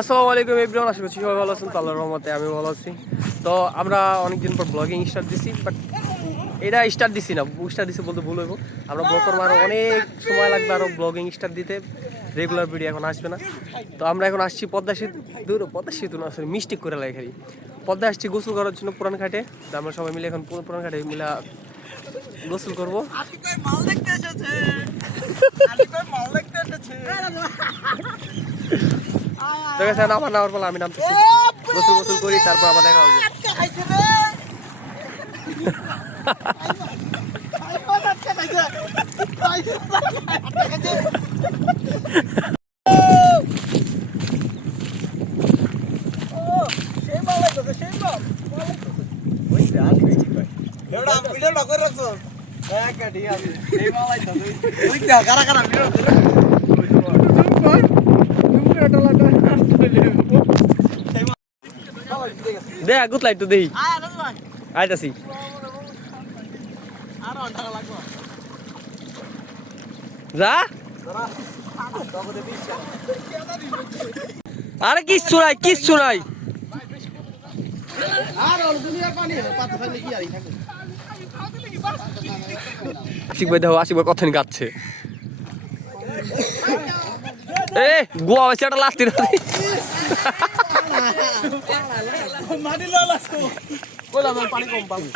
আসসালামু আলাইকুম এভরিওয়ান, আশা করছি সবাই ভালো আছেন। তো আল্লাহর রহমতে আমি ভালো আছি। তো আমরা অনেকদিন পর ব্লগিং স্টার্ট দিছি, বাট এটা স্টার্ট দিছি না, স্টার্ট দিছি বলতে ভুল হইব। আমরা ব্লগ করবো, আরও অনেক সময় লাগবে আরও ব্লগিং স্টার্ট দিতে। রেগুলার ভিডিও এখন আসবে না। তো আমরা এখন আসছি পদ্মা সেতু না, সরি মিস্টেক করে লাগে। পদ্মা আসছি গোসল করার জন্য পুরান ঘাটে। তো আমরা সবাই মিলে এখন পুরান ঘাটে মিলে গোসল করবো। ঠিক আছে, আমার নামার পর আমি নামতেছি, গোসল করি, তারপর আবার দেখা হবে। দে গুতলাই তো দেই আইতাছি। যা আরে কিচ্ছু নাই, কিচ্ছু নাই। আশিক ভাই দেখো, আশিক ভাই কথা নিয়ে গাচ্ছে। এ গোয়া হয়েছে একটা লাস্ট পানি কম পাবো।